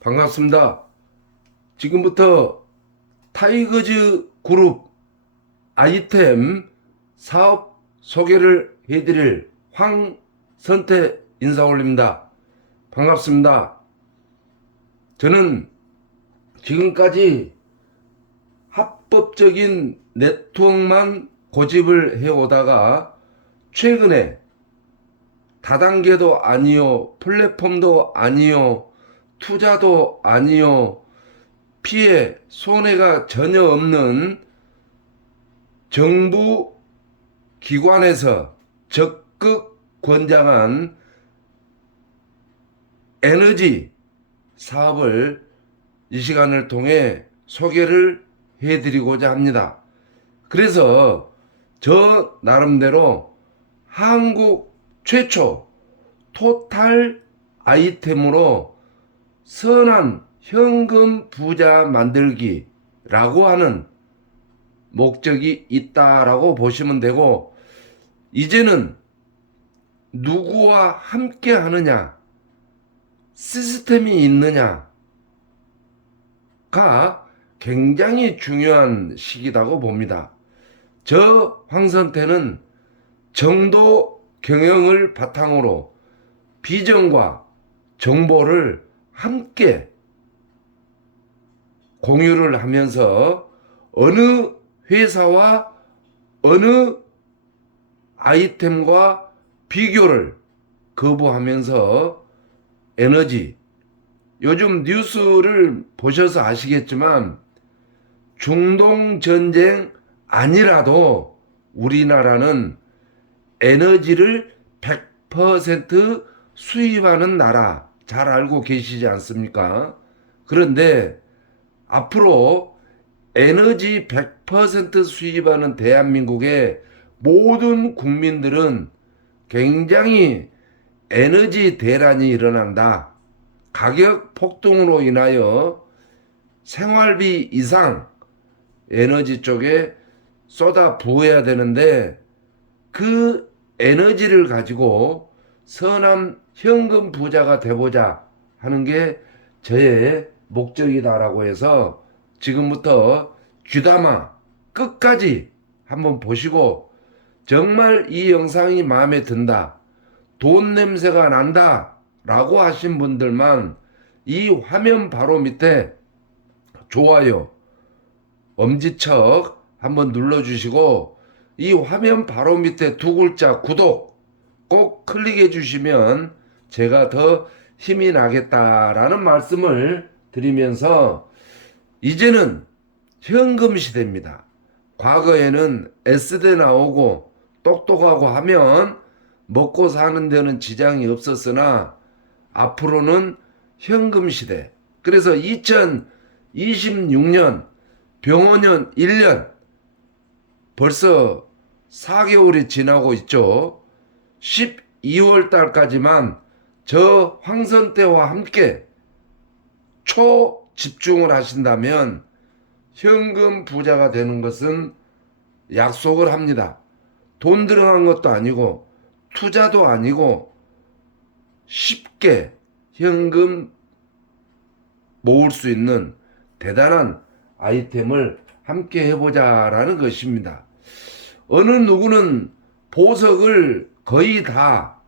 반갑습니다. 지금부터 타이거즈 그룹 아이템 사업 소개를 해드릴 황선태 인사 올립니다. 반갑습니다. 저는 지금까지 합법적인 네트워크만 고집을 해오다가 최근에 다단계도 아니요, 플랫폼도 아니요, 투자도 아니요, 피해, 손해가 전혀 없는 정부 기관에서 적극 권장한 에너지 사업을 이 시간을 통해 소개를 해드리고자 합니다. 그래서 저 나름대로 한국 최초 토탈 아이템으로 선한 현금 부자 만들기라고 하는 목적이 있다라고 보시면 되고, 이제는 누구와 함께 하느냐, 시스템이 있느냐가 굉장히 중요한 시기라고 봅니다. 저 황선태는 정도 경영을 바탕으로 비전과 정보를 함께 공유를 하면서 어느 회사와 어느 아이템과 비교를 거부하면서 에너지, 요즘 뉴스를 보셔서 아시겠지만 중동 전쟁 아니라도 우리나라는 에너지를 100% 수입하는 나라, 잘 알고 계시지 않습니까? 그런데 앞으로 에너지 100% 수입하는 대한민국의 모든 국민들은 굉장히 에너지 대란이 일어난다. 가격 폭등으로 인하여 생활비 이상 에너지 쪽에 쏟아 부어야 되는데, 그 에너지를 가지고 선한 현금 부자가 되보자 하는 게 저의 목적이다라고 해서 지금부터 귀담아 끝까지 한번 보시고, 정말 이 영상이 마음에 든다, 돈 냄새가 난다 라고 하신 분들만 이 화면 바로 밑에 좋아요, 엄지척 한번 눌러주시고, 이 화면 바로 밑에 두 글자 구독 꼭 클릭해 주시면 제가 더 힘이 나겠다라는 말씀을 드리면서, 이제는 현금 시대입니다. 과거에는 S대 나오고 똑똑하고 하면 먹고 사는 데는 지장이 없었으나 앞으로는 현금 시대. 그래서 2026년 병원년 1년 벌써 4개월이 지나고 있죠. 12월 달까지만 저 황선태와 함께 초집중을 하신다면 현금 부자가 되는 것은 약속을 합니다. 돈 들어간 것도 아니고 투자도 아니고 쉽게 현금 모을 수 있는 대단한 아이템을 함께 해보자라는 것입니다. 어느 누구는 보석을 거의 다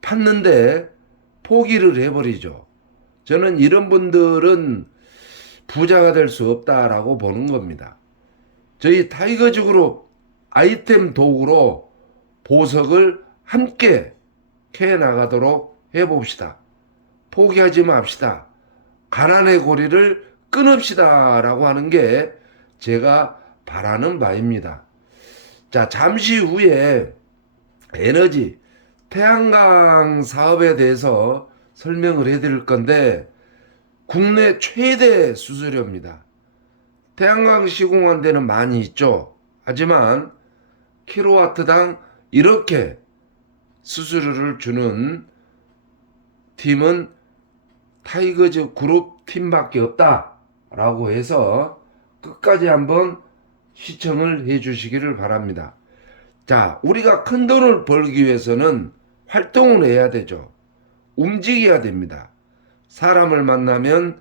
팠는데 포기를 해버리죠. 저는 이런 분들은 부자가 될 수 없다라고 보는 겁니다. 저희 타이거즈 그룹 아이템 도구로 보석을 함께 캐 나가도록 해봅시다. 포기하지 맙시다. 가난의 고리를 끊읍시다 라고 하는 게 제가 바라는 바입니다. 자, 잠시 후에 에너지 태양광 사업에 대해서 설명을 해드릴 건데, 국내 최대 수수료입니다. 태양광 시공한 데는 많이 있죠. 하지만 킬로와트당 이렇게 수수료를 주는 팀은 타이거즈 그룹 팀밖에 없다라고 해서 끝까지 한번 시청을 해 주시기를 바랍니다. 자, 우리가 큰 돈을 벌기 위해서는 활동을 해야 되죠. 움직여야 됩니다. 사람을 만나면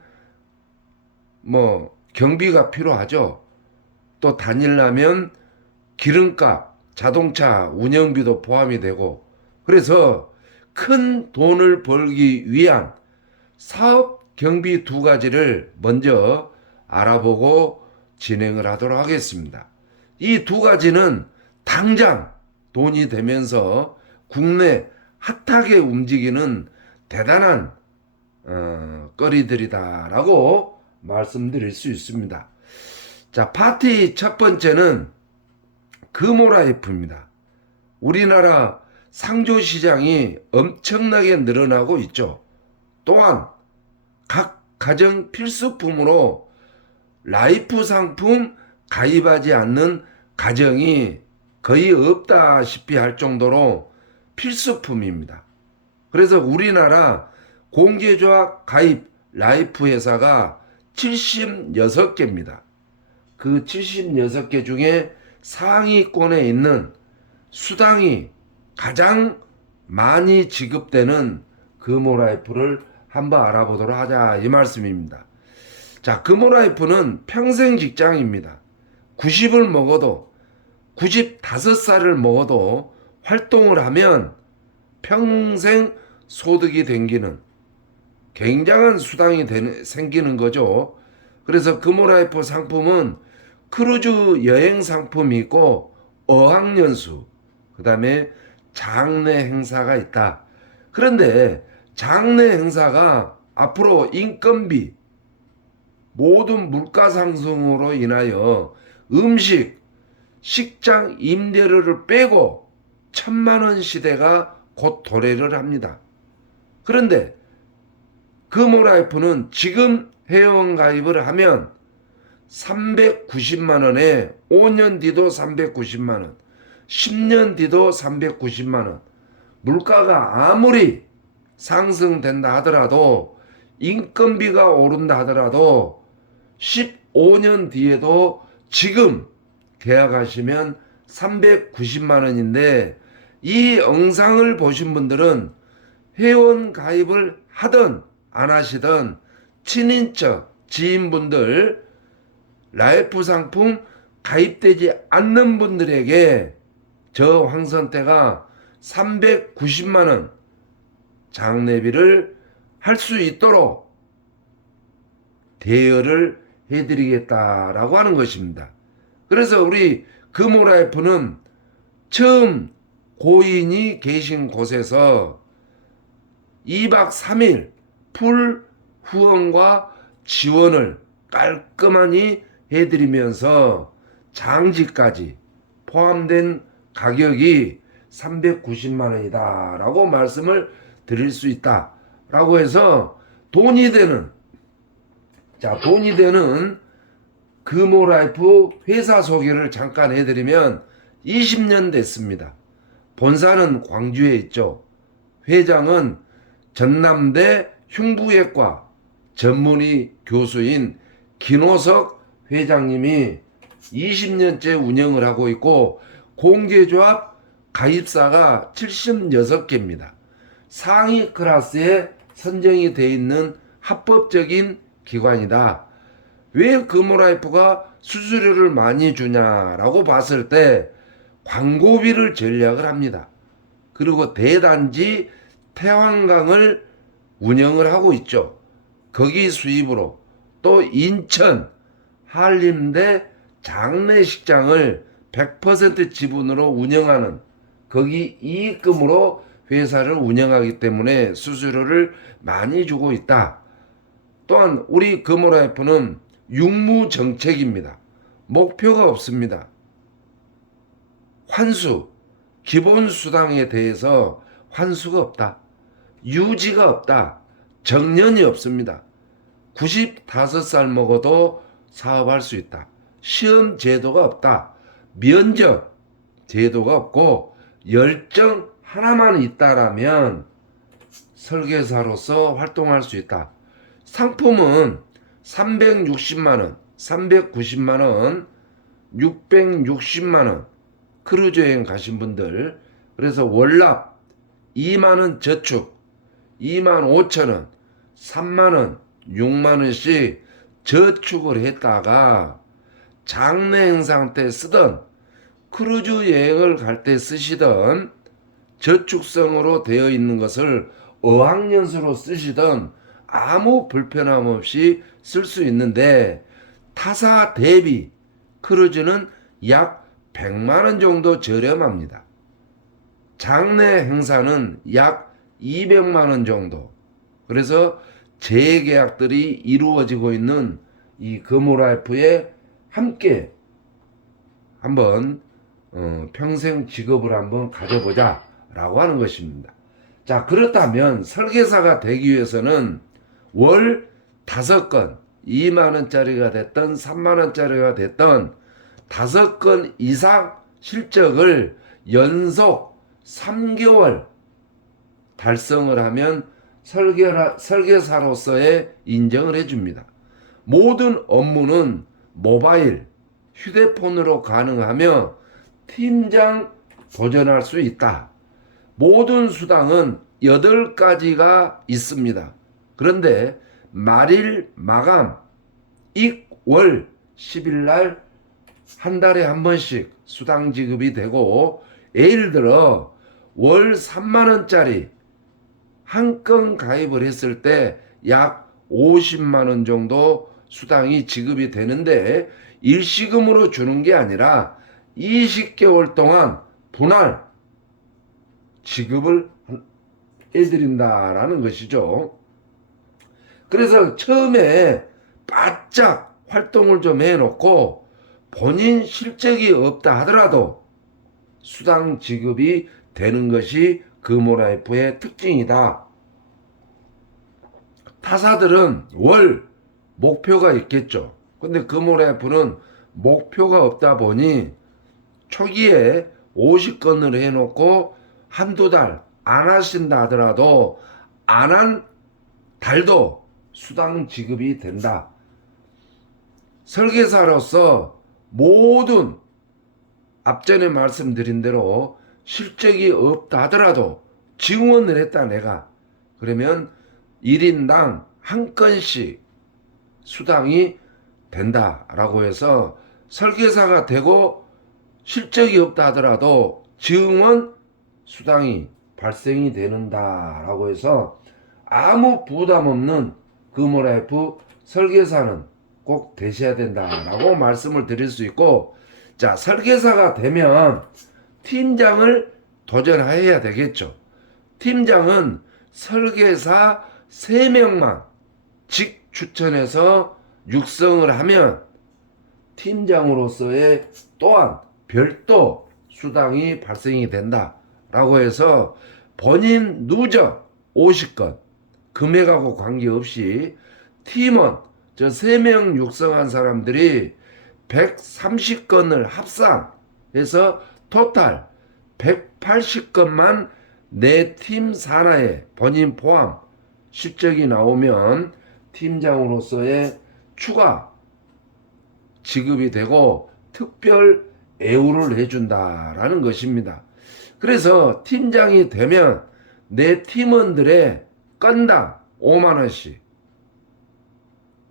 뭐 경비가 필요하죠. 또 다니려면 기름값, 자동차 운영비도 포함이 되고, 그래서 큰 돈을 벌기 위한 사업 경비 두 가지를 먼저 알아보고 진행을 하도록 하겠습니다. 이 두 가지는 당장 돈이 되면서 국내 핫하게 움직이는 대단한 거리들이다라고 말씀드릴 수 있습니다. 자, 파티 첫 번째는 금호라이프입니다. 우리나라 상조 시장이 엄청나게 늘어나고 있죠. 또한 각 가정 필수품으로 라이프 상품 가입하지 않는 가정이 거의 없다시피 할 정도로 필수품입니다. 그래서 우리나라 공제조합 가입 라이프 회사가 76개입니다. 그 76개 중에 상위권에 있는 수당이 가장 많이 지급되는 금호라이프를 한번 알아보도록 하자 이 말씀입니다. 자, 금호라이프는 평생 직장입니다. 90을 먹어도 95살을 먹어도 활동을 하면 평생 소득이 생기는 굉장한 수당이 생기는 거죠. 그래서 금호라이프 상품은 크루즈 여행 상품이 있고 어학연수, 그 다음에 장래 행사가 있다. 그런데 장래 행사가 앞으로 인건비, 모든 물가 상승으로 인하여 음식, 식장 임대료를 빼고 1,000만 원 시대가 곧 도래를 합니다. 그런데 금호라이프는 지금 회원 가입을 하면 390만 원에 5년 뒤도 390만 원, 10년 뒤도 390만 원. 물가가 아무리 상승된다 하더라도, 인건비가 오른다 하더라도 15년 뒤에도 지금 계약하시면 390만 원인데, 이 영상을 보신 분들은 회원 가입을 하든 안 하시든 친인척, 지인분들 라이프 상품 가입되지 않는 분들에게 저 황선태가 390만 원 장례비를 할 수 있도록 대여를 해드리겠다라고 하는 것입니다. 그래서 우리 금호라이프는 처음 고인이 계신 곳에서 2박 3일 풀 후원과 지원을 깔끔하니 해드리면서 장지까지 포함된 가격이 390만 원이다 라고 말씀을 드릴 수 있다 라고 해서 돈이 되는 금호라이프 회사 소개를 잠깐 해드리면 20년 됐습니다. 본사는 광주에 있죠. 회장은 전남대 흉부외과 전문의 교수인 김호석 회장님이 20년째 운영을 하고 있고, 공제조합 가입사가 76개입니다. 상위 클래스에 선정이 되어 있는 합법적인 기관이다. 왜 금호라이프가 수수료를 많이 주냐라고 봤을 때 광고비를 전략을 합니다. 그리고 대단지 태환강을 운영을 하고 있죠. 거기 수입으로 또 인천 한림대 장례식장을 100% 지분으로 운영하는, 거기 이익금으로 회사를 운영하기 때문에 수수료를 많이 주고 있다. 또한 우리 금호라이프는 육무정책입니다. 목표가 없습니다. 환수, 기본수당에 대해서 환수가 없다. 유지가 없다. 정년이 없습니다. 95살 먹어도 사업할 수 있다. 시험 제도가 없다. 면접 제도가 없고, 열정 하나만 있다라면 설계사로서 활동할 수 있다. 상품은 360만원, 390만원, 660만원 크루즈여행 가신 분들, 그래서 월납 2만원 저축 2만 5천원, 3만원, 6만원씩 저축을 했다가 장래 행상 때 쓰던 크루즈 여행을 갈 때 쓰시던 저축성으로 되어 있는 것을 어학연수로 쓰시던 아무 불편함 없이 쓸 수 있는데, 타사 대비 크루즈는 약 100만원 정도 저렴합니다. 장내 행사는 약 200만원 정도. 그래서 재계약들이 이루어지고 있는 이 금호라이프에 함께 한번 평생 직업을 한번 가져보자 라고 하는 것입니다. 자, 그렇다면 설계사가 되기 위해서는 월 5건 2만원짜리가 됐던 3만원짜리가 됐던 5건 이상 실적을 연속 3개월 달성을 하면 설계사로서의 인정을 해줍니다. 모든 업무는 모바일, 휴대폰으로 가능하며 팀장 도전할 수 있다. 모든 수당은 8가지가 있습니다. 그런데 말일 마감, 익월 10일 날 한 달에 한 번씩 수당 지급이 되고, 예를 들어 월 3만원짜리 한 건 가입을 했을 때 약 50만원 정도 수당이 지급이 되는데, 일시금으로 주는 게 아니라 20개월 동안 분할 지급을 해드린다라는 것이죠. 그래서 처음에 바짝 활동을 좀 해놓고 본인 실적이 없다 하더라도 수당 지급이 되는 것이 금호라이프의 특징이다. 타사들은 월 목표가 있겠죠. 근데 금호라이프는 목표가 없다 보니 초기에 50건을 해놓고 한두 달 안 하신다 하더라도 안 한 달도 수당 지급이 된다. 설계사로서 모든 앞전에 말씀드린 대로 실적이 없다 하더라도 지원을 했다 내가. 그러면 1인당 한 건씩 수당이 된다라고 해서 설계사가 되고 실적이 없다 하더라도 지원 수당이 발생이 되는다라고 해서 아무 부담 없는 금호라이프 설계사는 꼭 되셔야 된다라고 말씀을 드릴 수 있고, 자, 설계사가 되면 팀장을 도전해야 되겠죠. 팀장은 설계사 3명만 직 추천해서 육성을 하면 팀장으로서의 또한 별도 수당이 발생이 된다라고 해서 본인 누적 50건 금액하고 관계없이 팀원 저 3명 육성한 사람들이 130건을 합산해서 토탈 180건만 내 팀 산하에 본인 포함 실적이 나오면 팀장으로서의 추가 지급이 되고 특별 애우를 해준다라는 것입니다. 그래서 팀장이 되면 내 팀원들의 건당 5만원씩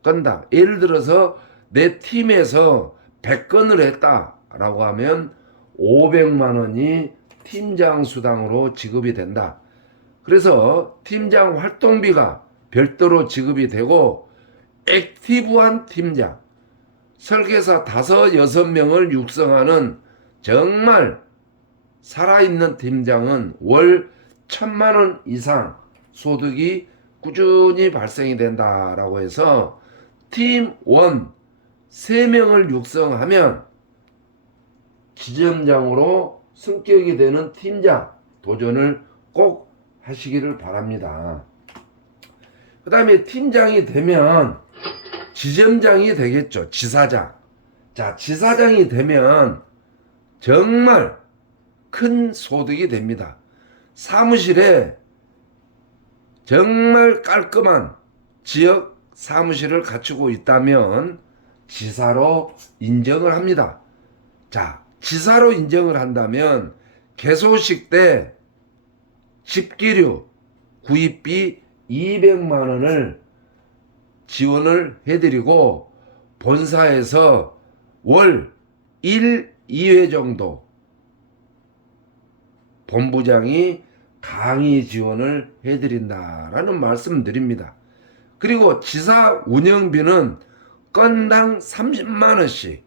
건당, 예를 들어서 내 팀에서 100건을 했다라고 하면 500만원이 팀장 수당으로 지급이 된다. 그래서 팀장 활동비가 별도로 지급이 되고, 액티브한 팀장, 설계사 5, 6명을 육성하는 정말 살아있는 팀장은 월 1000만원 이상 소득이 꾸준히 발생이 된다라고 해서 팀 1 3명을 육성하면 지점장으로 승격이 되는 팀장 도전을 꼭 하시기를 바랍니다. 그 다음에 팀장이 되면 지점장이 되겠죠. 지사장. 자, 지사장이 되면 정말 큰 소득이 됩니다. 사무실에 정말 깔끔한 지역 사무실을 갖추고 있다면 지사로 인정을 합니다. 자, 지사로 인정을 한다면 개소식 때 집기류, 구입비 200만 원을 지원을 해드리고 본사에서 월 1, 2회 정도 본부장이 강의 지원을 해드린다라는 말씀드립니다. 그리고 지사 운영비는 건당 30만 원씩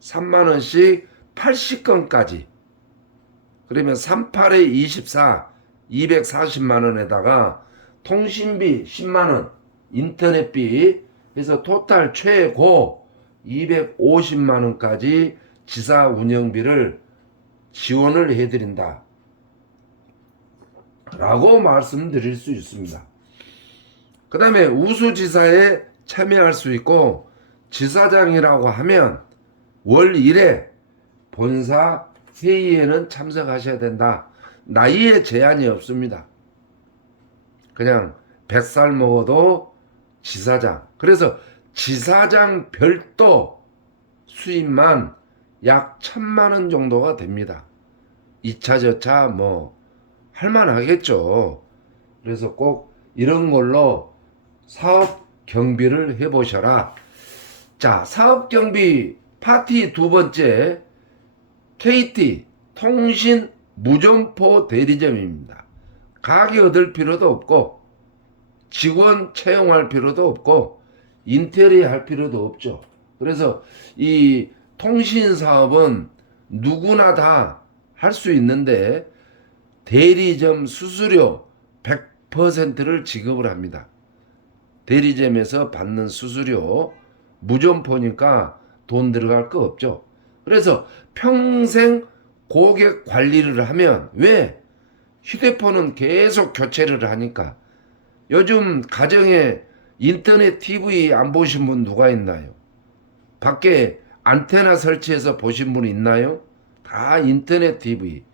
3만 원씩 80건까지 그러면 38에 24 240만 원에다가 통신비 10만 원 인터넷비 해서 토탈 최고 250만 원까지 지사 운영비를 지원을 해드린다 라고 말씀드릴 수 있습니다. 그 다음에 우수지사에 참여할 수 있고 지사장이라고 하면 월 1회 본사 회의에는 참석하셔야 된다. 나이에 제한이 없습니다. 그냥 100살 먹어도 지사장. 그래서 지사장 별도 수입만 약 1000만 원 정도가 됩니다. 2차 저차 뭐 할만하겠죠. 그래서 꼭 이런 걸로 사업 경비를 해보셔라. 자, 사업 경비 파티 두 번째 KT 통신 무점포 대리점입니다. 가게 얻을 필요도 없고 직원 채용할 필요도 없고 인테리어 할 필요도 없죠. 그래서 이 통신 사업은 누구나 다 할 수 있는데 대리점 수수료 100%를 지급을 합니다. 대리점에서 받는 수수료 무점포니까 돈 들어갈 거 없죠. 그래서 평생 고객 관리를 하면 왜? 휴대폰은 계속 교체를 하니까. 요즘 가정에 인터넷 TV 안 보신 분 누가 있나요? 밖에 안테나 설치해서 보신 분 있나요? 다 인터넷 TV.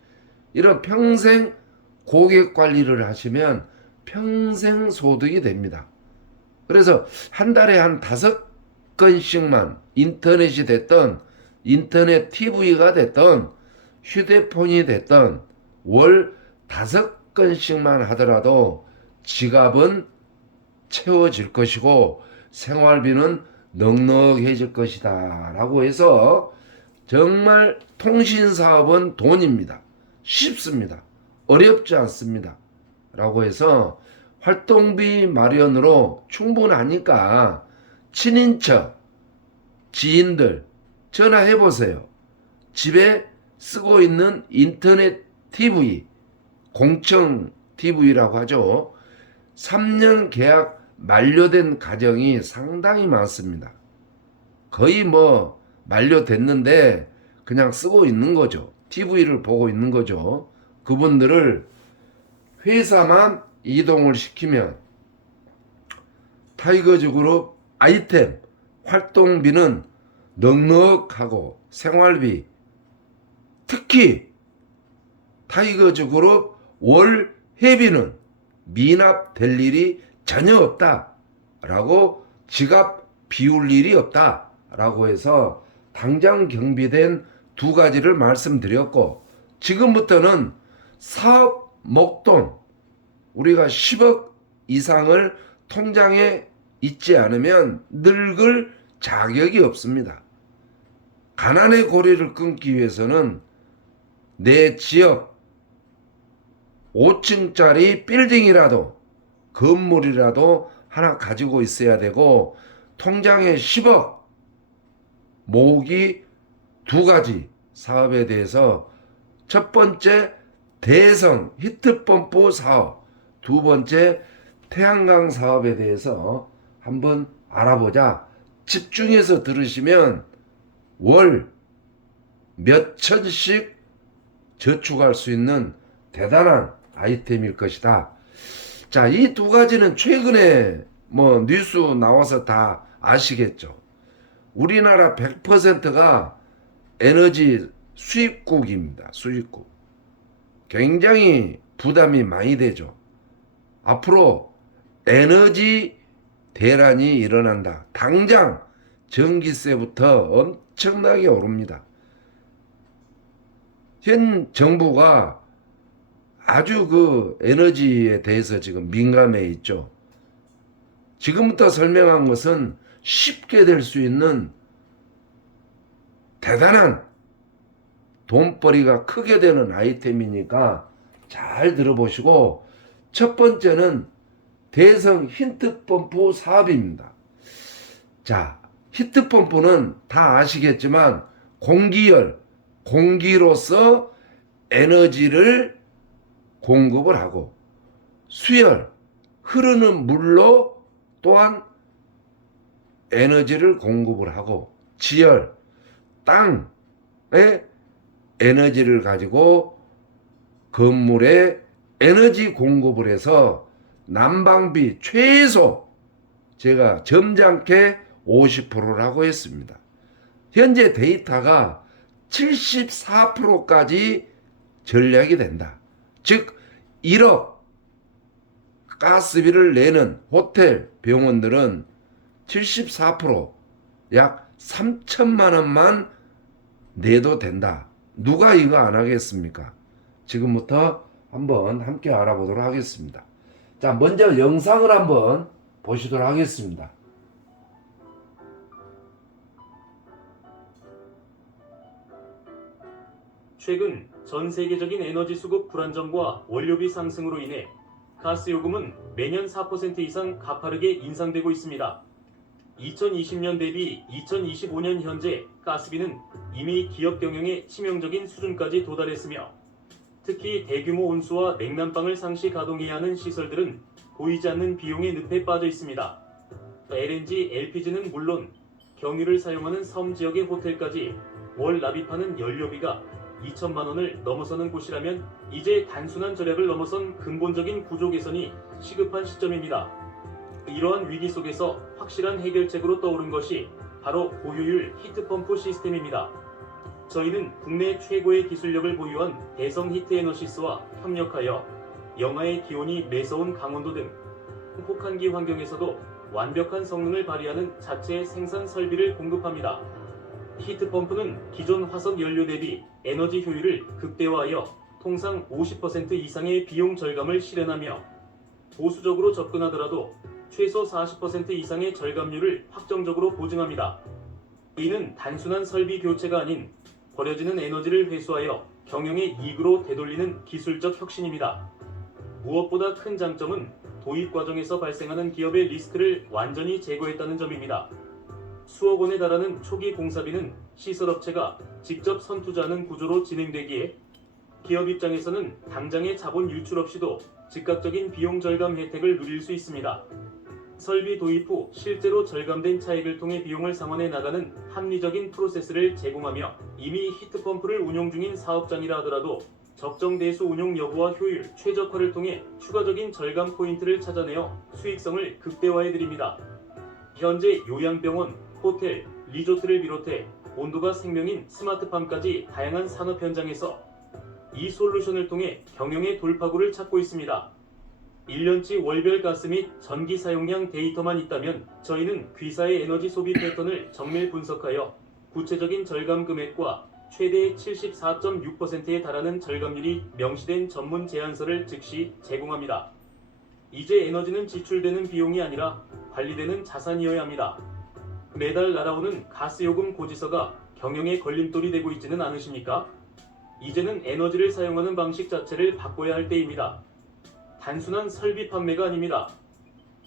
이런 평생 고객 관리를 하시면 평생 소득이 됩니다. 그래서 한 달에 한 5건씩만 인터넷이 됐던 인터넷 TV가 됐던 휴대폰이 됐던 월 5건씩만 하더라도 지갑은 채워질 것이고 생활비는 넉넉해질 것이다 라고 해서 정말 통신사업은 돈입니다. 쉽습니다. 어렵지 않습니다. 라고 해서 활동비 마련으로 충분하니까 친인척, 지인들 전화해 보세요. 집에 쓰고 있는 인터넷 TV, 공청 TV라고 하죠. 3년 계약 만료된 가정이 상당히 많습니다. 거의 뭐 만료됐는데 그냥 쓰고 있는 거죠. TV를 보고 있는 거죠. 그분들을 회사만 이동을 시키면 타이거즈그룹 아이템 활동비는 넉넉하고 생활비 특히 타이거즈그룹 월 회비는 미납될 일이 전혀 없다라고 지갑 비울 일이 없다라고 해서 당장 경비된 두 가지를 말씀드렸고 지금부터는 사업 목돈 우리가 10억 이상을 통장에 있지 않으면 늙을 자격이 없습니다. 가난의 고리를 끊기 위해서는 내 지역 5층짜리 빌딩이라도 건물이라도 하나 가지고 있어야 되고 통장에 10억 모으기 두 가지 사업에 대해서 첫 번째 대성 히트펌프 사업, 두 번째 태양광 사업에 대해서 한번 알아보자. 집중해서 들으시면 월 몇 천씩 저축할 수 있는 대단한 아이템일 것이다. 자, 이 두 가지는 최근에 뭐 뉴스 나와서 다 아시겠죠. 우리나라 100%가 에너지 수입국입니다. 수입국. 굉장히 부담이 많이 되죠. 앞으로 에너지 대란이 일어난다. 당장 전기세부터 엄청나게 오릅니다. 현 정부가 아주 그 에너지에 대해서 지금 민감해 있죠. 지금부터 설명한 것은 쉽게 될 수 있는 대단한 돈벌이가 크게 되는 아이템이니까 잘 들어보시고, 첫 번째는 대성 히트펌프 사업입니다. 자, 히트펌프는 다 아시겠지만 공기열, 공기로서 에너지를 공급을 하고, 수열, 흐르는 물로 또한 에너지를 공급을 하고, 지열, 땅에 에너지를 가지고 건물에 에너지 공급을 해서 난방비 최소 제가 점잖게 50%라고 했습니다. 현재 데이터가 74%까지 절약이 된다. 즉 1억 가스비를 내는 호텔, 병원들은 74%약 3천만 원만 내도 된다. 누가 이거 안 하겠습니까? 지금부터 한번 함께 알아보도록 하겠습니다. 자, 먼저 영상을 한번 보시도록 하겠습니다. 최근 전 세계적인 에너지 수급 불안정과 원료비 상승으로 인해 가스 요금은 매년 4% 이상 가파르게 인상되고 있습니다. 2020년 대비 2025년 현재 가스비는 이미 기업 경영의 치명적인 수준까지 도달했으며, 특히 대규모 온수와 냉난방을 상시 가동해야 하는 시설들은 보이지 않는 비용의 늪에 빠져 있습니다. LNG, LPG는 물론 경유를 사용하는 섬 지역의 호텔까지 월 납입하는 연료비가 2천만 원을 넘어서는 곳이라면 이제 단순한 절약을 넘어선 근본적인 구조 개선이 시급한 시점입니다. 이러한 위기 속에서 확실한 해결책으로 떠오른 것이 바로 고효율 히트펌프 시스템입니다. 저희는 국내 최고의 기술력을 보유한 대성 히트에너시스와 협력하여 영하의 기온이 매서운 강원도 등 혹한기 환경에서도 완벽한 성능을 발휘하는 자체 생산 설비를 공급합니다. 히트펌프는 기존 화석 연료 대비 에너지 효율을 극대화하여 통상 50% 이상의 비용 절감을 실현하며, 보수적으로 접근하더라도 최소 40% 이상의 절감률을 확정적으로 보증합니다. 이는 단순한 설비 교체가 아닌 버려지는 에너지를 회수하여 경영의 이익으로 되돌리는 기술적 혁신입니다. 무엇보다 큰 장점은 도입 과정에서 발생하는 기업의 리스크를 완전히 제거했다는 점입니다. 수억 원에 달하는 초기 공사비는 시설업체가 직접 선투자하는 구조로 진행되기에 기업 입장에서는 당장의 자본 유출 없이도 즉각적인 비용 절감 혜택을 누릴 수 있습니다. 설비 도입 후 실제로 절감된 차익을 통해 비용을 상환해 나가는 합리적인 프로세스를 제공하며, 이미 히트펌프를 운용 중인 사업장이라 하더라도 적정 대수 운용 여부와 효율, 최적화를 통해 추가적인 절감 포인트를 찾아내어 수익성을 극대화해 드립니다. 현재 요양병원, 호텔, 리조트를 비롯해 온도가 생명인 스마트팜까지 다양한 산업 현장에서 이 솔루션을 통해 경영의 돌파구를 찾고 있습니다. 1년치 월별 가스 및 전기 사용량 데이터만 있다면 저희는 귀사의 에너지 소비 패턴을 정밀 분석하여 구체적인 절감 금액과 최대 74.6%에 달하는 절감률이 명시된 전문 제안서를 즉시 제공합니다. 이제 에너지는 지출되는 비용이 아니라 관리되는 자산이어야 합니다. 매달 날아오는 가스요금 고지서가 경영의 걸림돌이 되고 있지는 않으십니까? 이제는 에너지를 사용하는 방식 자체를 바꿔야 할 때입니다. 단순한 설비 판매가 아닙니다.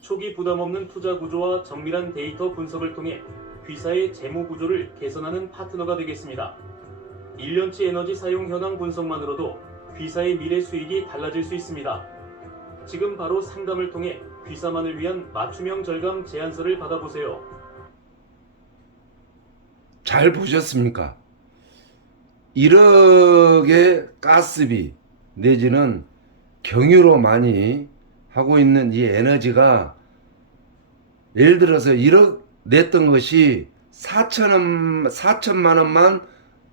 초기 부담 없는 투자 구조와 정밀한 데이터 분석을 통해 귀사의 재무 구조를 개선하는 파트너가 되겠습니다. 1년치 에너지 사용 현황 분석만으로도 귀사의 미래 수익이 달라질 수 있습니다. 지금 바로 상담을 통해 귀사만을 위한 맞춤형 절감 제안서를 받아보세요. 잘 보셨습니까? 1억의 가스비 내지는 경유로 많이 하고 있는 이 에너지가, 예를 들어서 1억 냈던 것이 4천만 원만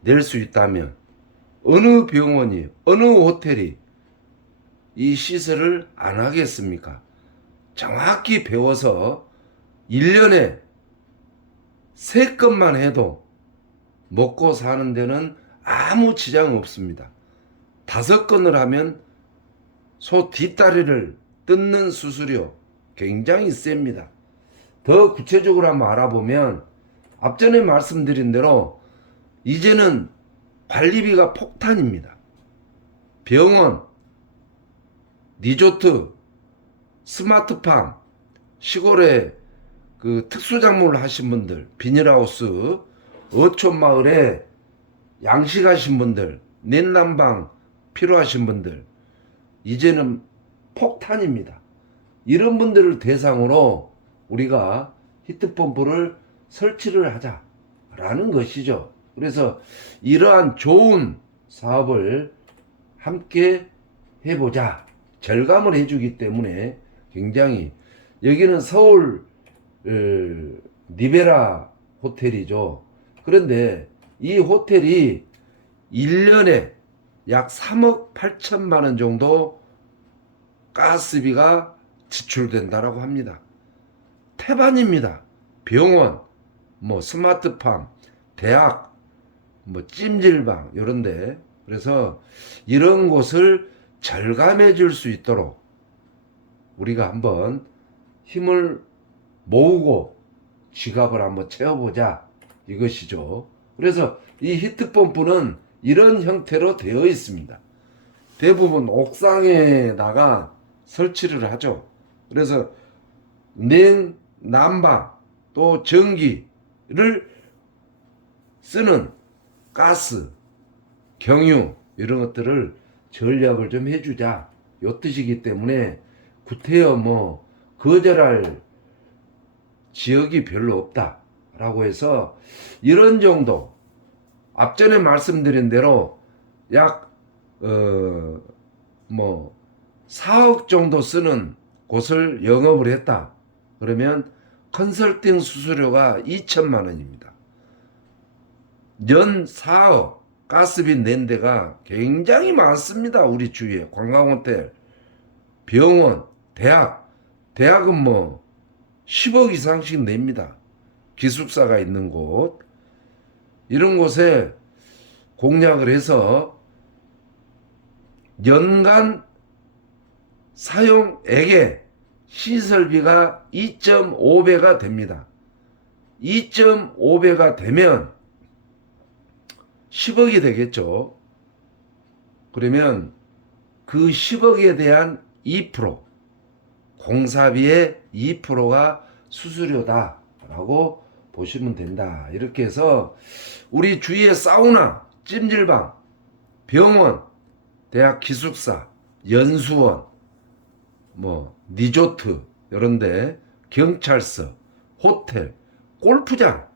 낼 수 있다면 어느 병원이, 어느 호텔이 이 시설을 안 하겠습니까? 정확히 배워서 1년에 3건만 해도 먹고 사는 데는 아무 지장 없습니다. 5건을 하면 소 뒷다리를 뜯는 수수료 굉장히 셉니다. 더 구체적으로 한번 알아보면 앞전에 말씀드린 대로 이제는 관리비가 폭탄입니다. 병원, 리조트, 스마트팜, 시골에 그 특수작물을 하신 분들, 비닐하우스, 어촌마을에 양식하신 분들, 냉난방 필요하신 분들, 이제는 폭탄입니다. 이런 분들을 대상으로 우리가 히트펌프를 설치를 하자라는 것이죠. 그래서 이러한 좋은 사업을 함께 해보자. 절감을 해주기 때문에 굉장히 여기는 서울 리베라 호텔이죠. 그런데 이 호텔이 1년에 약 3억 8천만 원 정도 가스비가 지출된다라고 합니다. 태반입니다. 병원, 뭐 스마트팜, 대학, 뭐 찜질방 이런데, 그래서 이런 곳을 절감해 줄 수 있도록 우리가 한번 힘을 모으고 지갑을 한번 채워보자 이것이죠. 그래서 이 히트펌프는 이런 형태로 되어 있습니다. 대부분 옥상에다가 설치를 하죠. 그래서 냉, 난방, 또 전기를 쓰는 가스, 경유 이런 것들을 전략을 좀 해주자 요 뜻이기 때문에 구태여 뭐 거절할 지역이 별로 없다라고 해서 이런 정도 앞전에 말씀드린 대로 약 뭐 4억 정도 쓰는 곳을 영업을 했다. 그러면 컨설팅 수수료가 2천만 원입니다. 연 4억 가스비 낸 데가 굉장히 많습니다. 우리 주위에 관광호텔, 병원, 대학은 뭐 10억 이상씩 냅니다. 기숙사가 있는 곳 이런 곳에 공략을 해서 연간 사용액의 시설비가 2.5배가 됩니다. 2.5배가 되면 10억이 되겠죠. 그러면 그 10억에 대한 2%, 공사비의 2%가 수수료다라고 보시면 된다. 이렇게 해서 우리 주위에 사우나, 찜질방, 병원, 대학 기숙사, 연수원, 뭐 리조트 이런데 경찰서, 호텔, 골프장,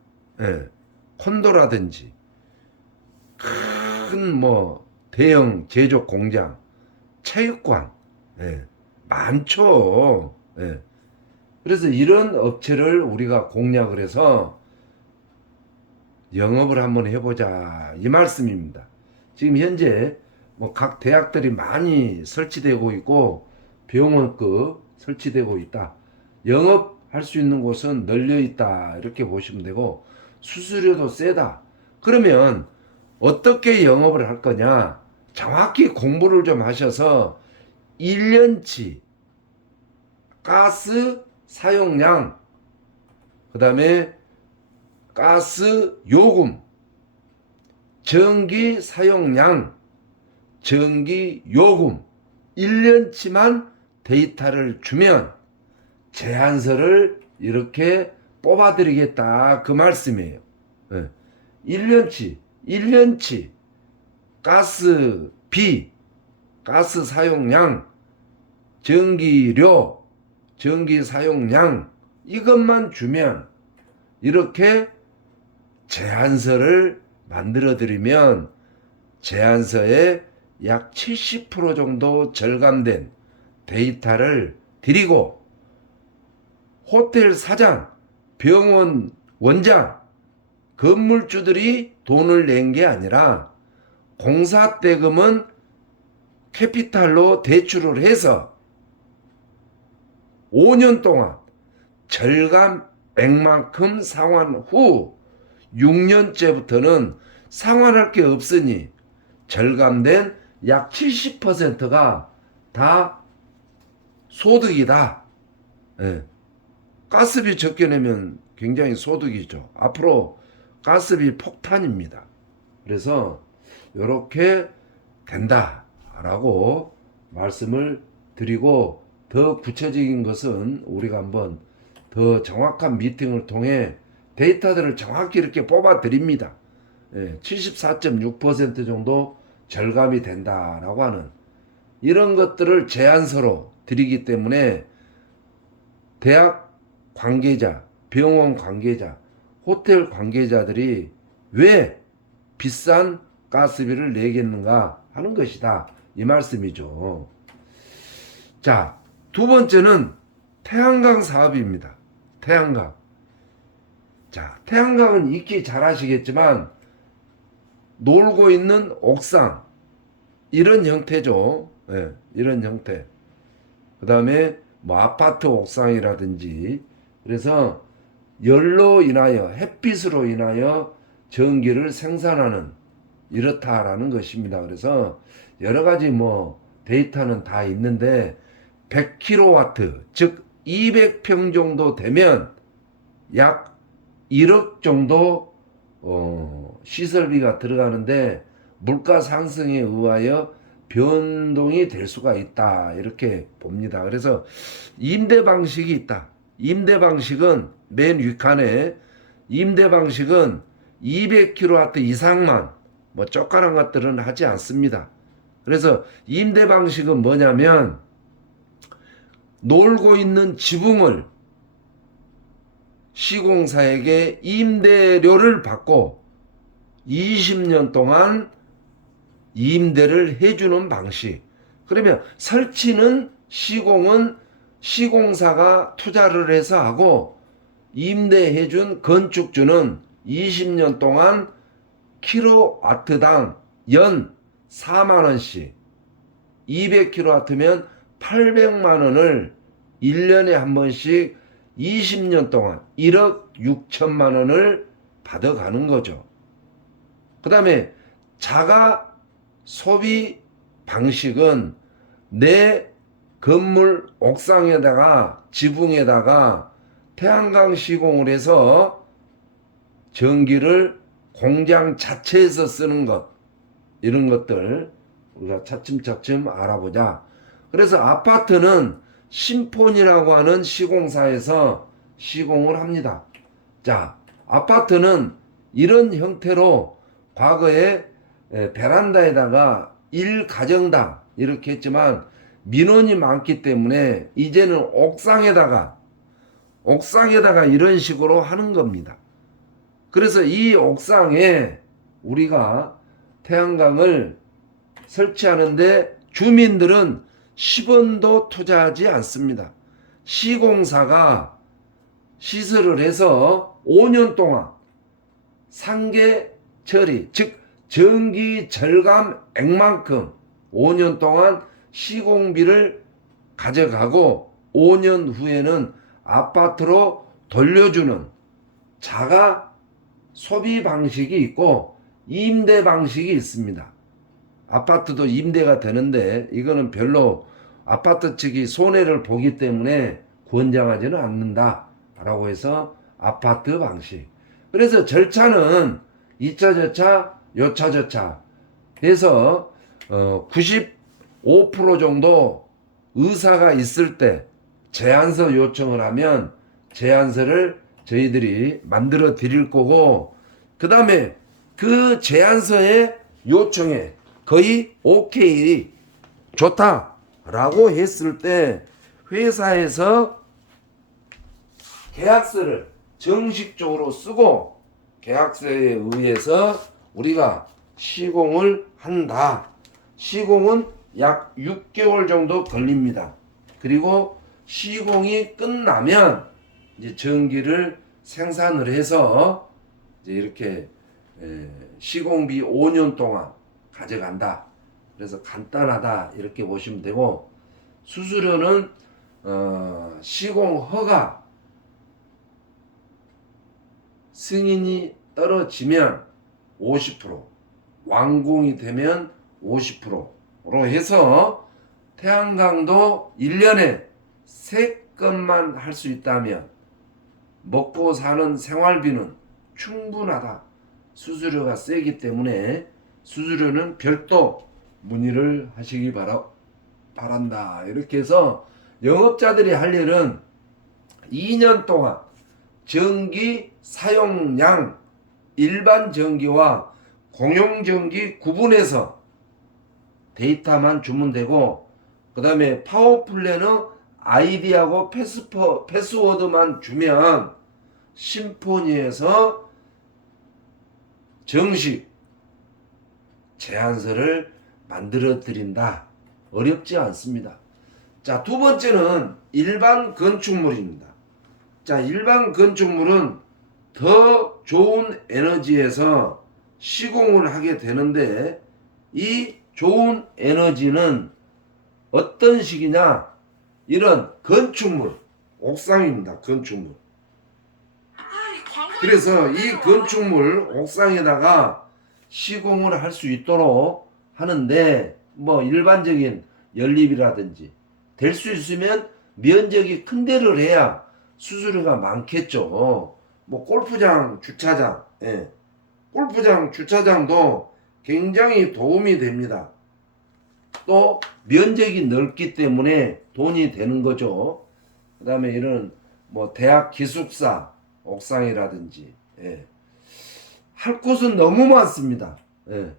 콘도라든지 큰 뭐 대형 제조 공장, 체육관, 많죠. 그래서 이런 업체를 우리가 공략을 해서 영업을 한번 해보자 이 말씀입니다. 지금 현재 뭐 각 대학들이 많이 설치되고 있고 병원급 설치되고 있다. 영업할 수 있는 곳은 널려 있다. 이렇게 보시면 되고 수수료도 세다. 그러면 어떻게 영업을 할 거냐? 정확히 공부를 좀 하셔서 1년치 가스 사용량, 그 다음에 가스 요금, 전기 사용량, 전기 요금 1년치만 데이터를 주면 제안서를 이렇게 뽑아드리겠다 그 말씀이에요. 1년치 가스비, 가스 사용량, 전기료, 전기 사용량 이것만 주면 이렇게 제안서를 만들어 드리면 제안서에 약 70% 정도 절감된 데이터를 드리고 호텔 사장, 병원 원장, 건물주들이 돈을 낸 게 아니라 공사대금은 캐피탈로 대출을 해서 5년 동안 절감액만큼 상환 후 6년째부터는 상환할 게 없으니 절감된 약 70%가 다 소득이다. 가스비 적게 내면 굉장히 소득이죠. 앞으로 가스비 폭탄입니다. 그래서 이렇게 된다라고 말씀을 드리고, 더 구체적인 것은 우리가 한번 더 정확한 미팅을 통해 데이터들을 정확히 이렇게 뽑아 드립니다. 74.6% 정도 절감이 된다라고 하는 이런 것들을 제안서로 드리기 때문에 대학 관계자, 병원 관계자, 호텔 관계자들이 왜 비싼 가스비를 내겠는가 하는 것이다, 이 말씀이죠. 자, 두 번째는 태양광 사업입니다. 태양광. 자, 태양광은 익히 잘 아시겠지만 놀고 있는 옥상, 이런 형태죠. 이런 형태. 그 다음에 뭐 아파트 옥상이라든지, 그래서 열로 인하여, 햇빛으로 인하여 전기를 생산하는, 이렇다라는 것입니다. 그래서 여러 가지 뭐 데이터는 다 있는데 100kW, 즉 200평 정도 되면 약 1억 정도 시설비가 들어가는데, 물가 상승에 의하여 변동이 될 수가 있다, 이렇게 봅니다. 그래서 임대 방식이 있다. 임대 방식은 맨 윗칸에, 임대 방식은 200kW 이상만, 뭐 쪼까란 것들은 하지 않습니다. 그래서 임대 방식은 뭐냐면, 놀고 있는 지붕을 시공사에게 임대료를 받고 20년 동안 임대를 해주는 방식. 그러면 설치는 시공은 시공사가 투자를 해서 하고, 임대해준 건축주는 20년 동안 킬로와트당 연 4만원씩, 200kW면 800만원을 1년에 한 번씩 20년 동안 1억 6천만원을 받아가는 거죠. 그 다음에 자가 소비 방식은 내 건물 옥상에다가 지붕에다가 태양광 시공을 해서 전기를 공장 자체에서 쓰는 것, 이런 것들 우리가 차츰차츰 알아보자. 그래서 아파트는 심폰이라고 하는 시공사에서 시공을 합니다. 자, 아파트는 이런 형태로 과거에 베란다에다가 1가정당 이렇게 했지만 민원이 많기 때문에 이제는 옥상에다가 이런 식으로 하는 겁니다. 그래서 이 옥상에 우리가 태양광을 설치하는데 주민들은 10원도 투자하지 않습니다. 시공사가 시설을 해서 5년 동안 상계 처리, 즉 전기 절감액만큼 5년 동안 시공비를 가져가고 5년 후에는 아파트로 돌려주는 자가 소비 방식이 있고 임대 방식이 있습니다. 아파트도 임대가 되는데 이거는 별로 아파트 측이 손해를 보기 때문에 권장하지는 않는다라고 해서 아파트 방식. 그래서 절차는 2차 절차, 요차 절차 해서 95% 정도 의사가 있을 때 제안서 요청을 하면 제안서를 저희들이 만들어 드릴 거고, 그 다음에 그 제안서의 요청에 거의 오케이 좋다라고 했을 때 회사에서 계약서를 정식적으로 쓰고 계약서에 의해서 우리가 시공을 한다. 시공은 약 6개월 정도 걸립니다. 그리고 시공이 끝나면 이제 전기를 생산을 해서 이제 이렇게 시공비 5년 동안 가져간다. 그래서 간단하다 이렇게 보시면 되고, 수수료는 시공 허가 승인이 떨어지면 50%, 완공이 되면 50%로 해서 태양광도 1년에 3건만 할 수 있다면 먹고 사는 생활비는 충분하다. 수수료가 세기 때문에 수수료는 별도 문의를 하시기 바란다. 이렇게 해서 영업자들이 할 일은 2년 동안 전기 사용량 일반 전기와 공용 전기 구분해서 데이터만 주면 되고, 그 다음에 파워플래너 아이디하고 패스워드만 주면 심포니에서 정식 제안서를 만들어 드린다. 어렵지 않습니다. 자, 두 번째는 일반 건축물입니다. 자, 일반 건축물은 더 좋은 에너지에서 시공을 하게 되는데, 이 좋은 에너지는 어떤 식이냐? 이런 건축물, 옥상입니다. 건축물. 그래서 이 건축물 옥상에다가 시공을 할 수 있도록 하는데, 뭐 일반적인 연립이라든지 될 수 있으면 면적이 큰 데를 해야 수수료가 많겠죠. 뭐 골프장, 주차장, 예. 골프장, 주차장도 굉장히 도움이 됩니다. 또 면적이 넓기 때문에 돈이 되는 거죠. 그 다음에 이런 뭐 대학 기숙사 옥상이라든지, 예. 할 곳은 너무 많습니다. 예.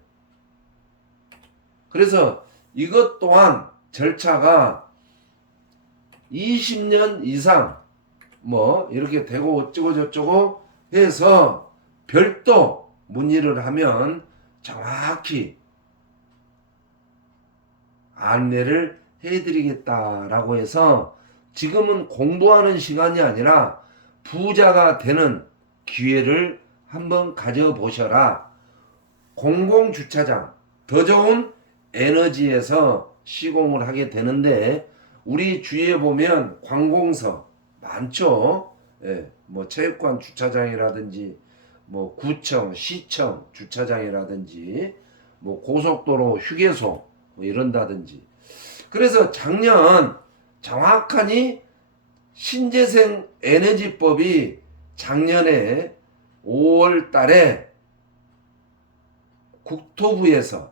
그래서 이것 또한 절차가 20년 이상 뭐 이렇게 되고 어쩌고 저쩌고 해서 별도 문의를 하면 정확히 안내를 해드리겠다라고 해서, 지금은 공부하는 시간이 아니라 부자가 되는 기회를 한번 가져보셔라. 공공주차장, 더 좋은 에너지에서 시공을 하게 되는데, 우리 주위에 보면 관공서 많죠. 예, 뭐 체육관 주차장이라든지 뭐 구청, 시청 주차장이라든지 뭐 고속도로 휴게소 뭐 이런다든지. 그래서 작년 정확하니 신재생 에너지법이 작년에 5월 달에 국토부에서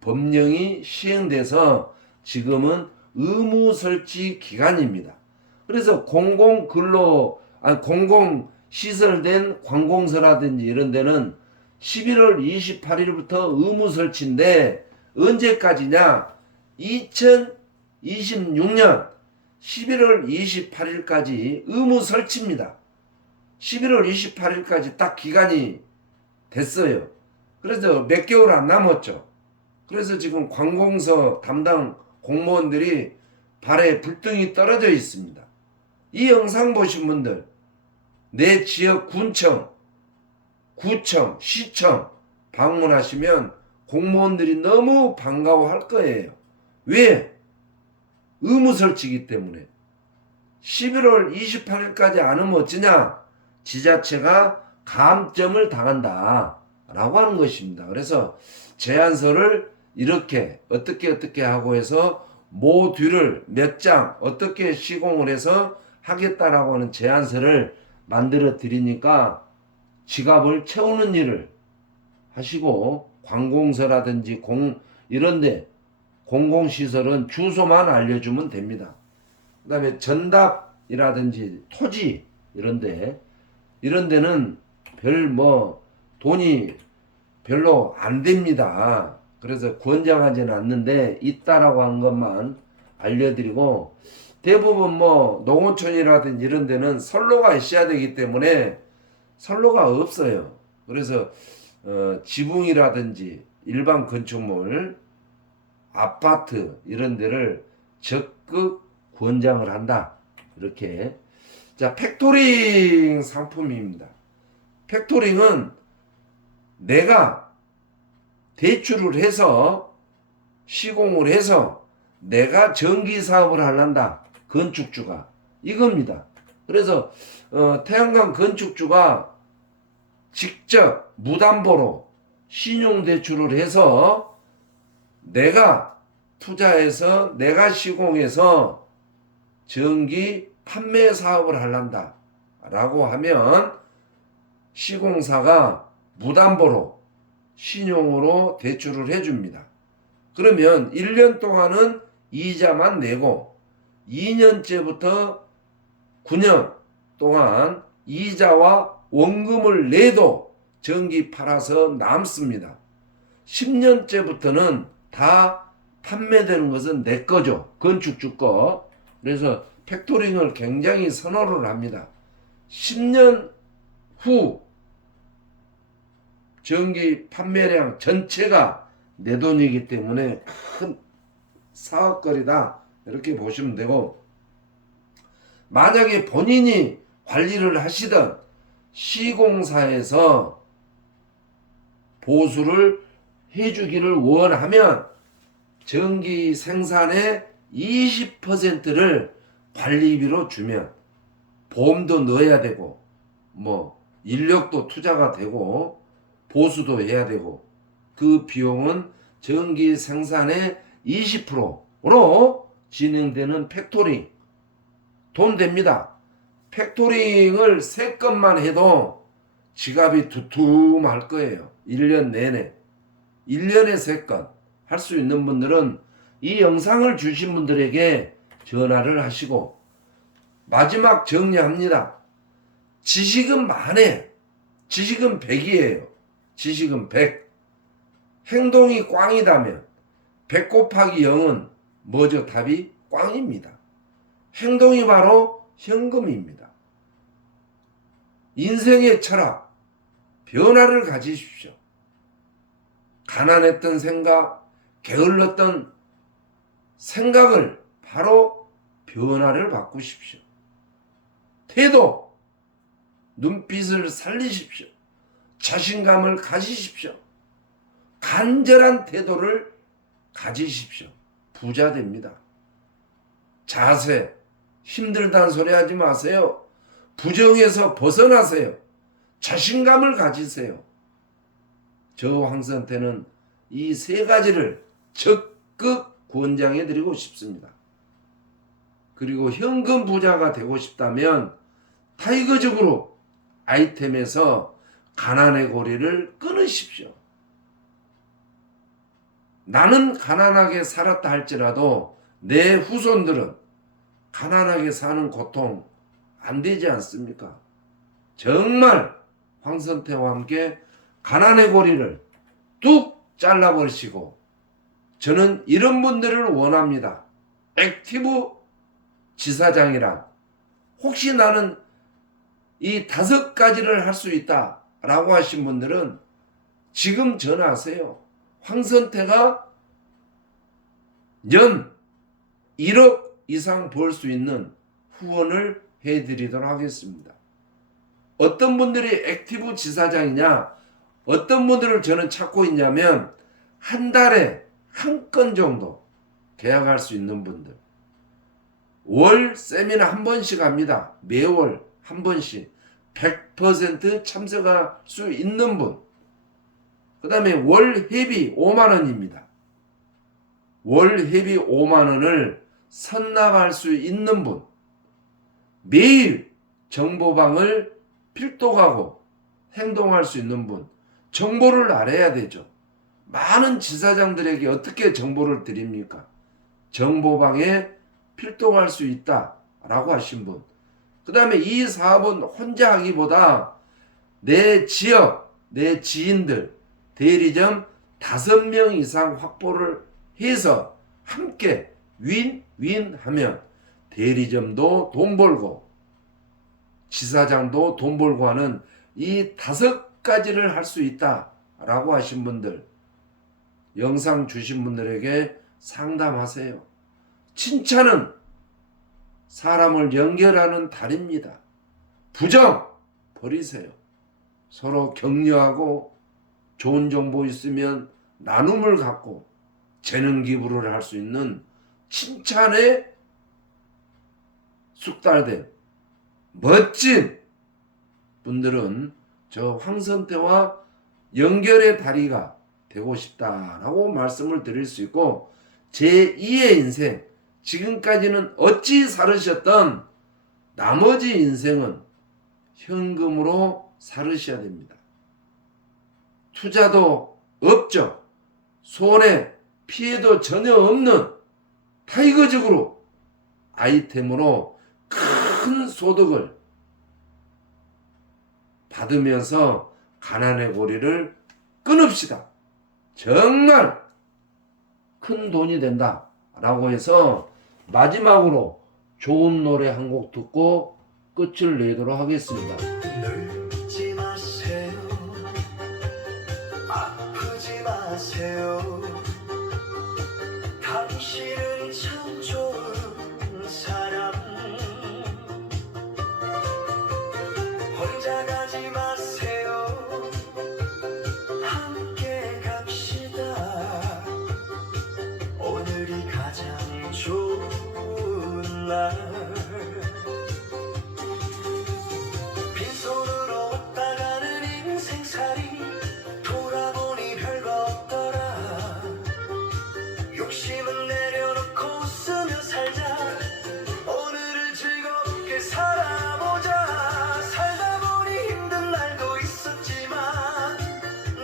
법령이 시행돼서 지금은 의무 설치 기간입니다. 그래서 공공 시설된 관공서라든지 이런 데는 11월 28일부터 의무 설치인데, 언제까지냐? 2026년 11월 28일까지 의무 설치입니다. 11월 28일까지 딱 기간이 됐어요. 그래서 몇 개월 안 남았죠. 그래서 지금 관공서 담당 공무원들이 발에 불등이 떨어져 있습니다. 이 영상 보신 분들, 내 지역 군청, 구청, 시청 방문하시면 공무원들이 너무 반가워할 거예요. 왜? 의무 설치이기 때문에. 11월 28일까지 안 하면 어쩌냐? 지자체가 감점을 당한다 라고 하는 것입니다. 그래서 제안서를 이렇게 어떻게 하고 해서 모듈을 몇 장 어떻게 시공을 해서 하겠다라고 하는 제안서를 만들어 드리니까 지갑을 채우는 일을 하시고, 관공서라든지 이런데 공공시설은 주소만 알려주면 됩니다. 그 다음에 전답이라든지 토지 이런 데는 돈이 별로 안 됩니다. 그래서 권장하지는 않는데 있다라고 한 것만 알려드리고, 대부분 뭐 농어촌이라든지 이런 데는 선로가 있어야 되기 때문에 선로가 없어요. 그래서 지붕이라든지 일반 건축물, 아파트 이런 데를 적극 권장을 한다. 이렇게. 자, 팩토링 상품입니다. 팩토링은 내가 대출을 해서 시공을 해서 내가 전기 사업을 하란다. 건축주가 이겁니다. 그래서 태양광 건축주가 직접 무담보로 신용대출을 해서 내가 투자해서 내가 시공해서 전기 판매 사업을 하란다. 라고 하면 시공사가 무담보로 신용으로 대출을 해줍니다. 그러면 1년 동안은 이자만 내고 2년째부터 9년 동안 이자와 원금을 내도 전기 팔아서 남습니다. 10년째부터는 다 판매되는 것은 내 거죠. 건축주 거. 그래서 팩토링을 굉장히 선호를 합니다. 10년 후 전기 판매량 전체가 내 돈이기 때문에 큰 사업거리다 이렇게 보시면 되고, 만약에 본인이 관리를 하시던 시공사에서 보수를 해주기를 원하면 전기 생산의 20%를 관리비로 주면 보험도 넣어야 되고 뭐 인력도 투자가 되고 보수도 해야 되고, 그 비용은 전기 생산의 20%로 진행되는 팩토링 돈 됩니다. 팩토링을 3건만 해도 지갑이 두툼할 거예요. 1년 내내. 1년에 3건 할 수 있는 분들은 이 영상을 주신 분들에게 전화를 하시고, 마지막 정리합니다. 지식은 만에, 지식은 100이에요. 지식은 100. 행동이 꽝이다면 100 곱하기 0은 뭐죠? 답이 꽝입니다. 행동이 바로 현금입니다. 인생의 철학, 변화를 가지십시오. 가난했던 생각, 게을렀던 생각을 바로 변화를 바꾸십시오. 태도, 눈빛을 살리십시오. 자신감을 가지십시오. 간절한 태도를 가지십시오. 부자 됩니다. 자세, 힘들다는 소리 하지 마세요. 부정에서 벗어나세요. 자신감을 가지세요. 저 황선태는 이 3가지를 적극 권장해 드리고 싶습니다. 그리고 현금 부자가 되고 싶다면 타이거즈그룹 아이템에서 가난의 고리를 끊으십시오. 나는 가난하게 살았다 할지라도 내 후손들은 가난하게 사는 고통 안 되지 않습니까? 정말 황선태와 함께 가난의 고리를 뚝 잘라버리시고, 저는 이런 분들을 원합니다. 액티브 지사장이란, 혹시 나는 이 5가지를 할 수 있다 라고 하신 분들은 지금 전화하세요. 황선태가 연 1억 이상 벌 수 있는 후원을 해드리도록 하겠습니다. 어떤 분들이 액티브 지사장이냐, 어떤 분들을 저는 찾고 있냐면 한 달에 1건 정도 계약할 수 있는 분들, 월 세미나 한 번씩 합니다. 매월 한 번씩 100% 참석할 수 있는 분, 그 다음에 월 회비 5만원입니다. 월 회비 5만원을 선납할 수 있는 분, 매일 정보방을 필독하고 행동할 수 있는 분, 정보를 알아야 되죠. 많은 지사장들에게 어떻게 정보를 드립니까? 정보방에 필독할 수 있다 라고 하신 분, 그 다음에 이 사업은 혼자 하기보다 내 지역, 내 지인들, 대리점 5명 이상 확보를 해서 함께 윈윈 하면 대리점도 돈 벌고 지사장도 돈 벌고 하는 이 5가지를 할 수 있다 라고 하신 분들, 영상 주신 분들에게 상담하세요. 칭찬은 사람을 연결하는 달입니다. 부정 버리세요. 서로 격려하고 좋은 정보 있으면 나눔을 갖고 재능 기부를 할 수 있는 칭찬에 숙달된 멋진 분들은 저 황선태와 연결의 다리가 되고 싶다라고 말씀을 드릴 수 있고, 제2의 인생, 지금까지는 어찌 살으셨던 나머지 인생은 현금으로 사르셔야 됩니다. 투자도 없죠. 손해, 피해도 전혀 없는 타이거적으로 아이템으로 큰 소득을 받으면서 가난의 고리를 끊읍시다. 정말 큰 돈이 된다 라고 해서 마지막으로 좋은 노래 한 곡 듣고 끝을 내도록 하겠습니다. 늙지 마세요. 아프지 마세요. 당신은 참 좋은 사람. 혼자 가지 마세요. 함께 갑시다. 오늘이 가장 좋은 날. 빈손으로 왔다 가는 인생살이 돌아보니 별거 없더라. 욕심은 내려놓고 웃으며 살자. 오늘을 즐겁게 살아보자. 살다 보니 힘든 날도 있었지만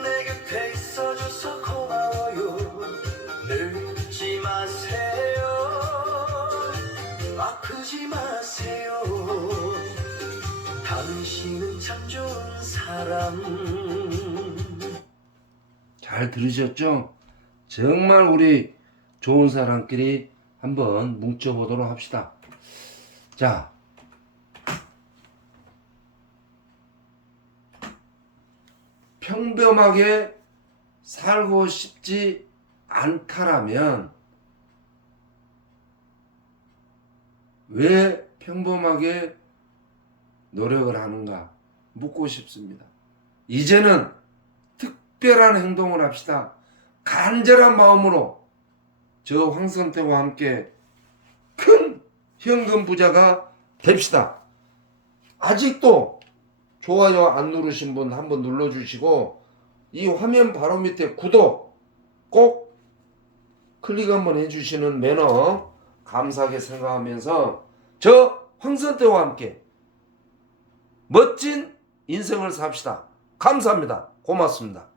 내 곁에 있어줘서 고마워요. 늙지 마세요. 아프지 마세요. 당신은 참 좋은 사람. 잘 들으셨죠? 정말 우리 좋은 사람끼리 한번 뭉쳐보도록 합시다. 자, 평범하게 살고 싶지 않다라면 왜 평범하게 노력을 하는가 묻고 싶습니다. 이제는 특별한 행동을 합시다. 간절한 마음으로 저 황선태와 함께 큰 현금 부자가 됩시다. 아직도 좋아요 안 누르신 분 한번 눌러주시고 이 화면 바로 밑에 구독 꼭 클릭 한번 해주시는 매너 감사하게 생각하면서 저 황선태와 함께 멋진 인생을 삽시다. 감사합니다. 고맙습니다.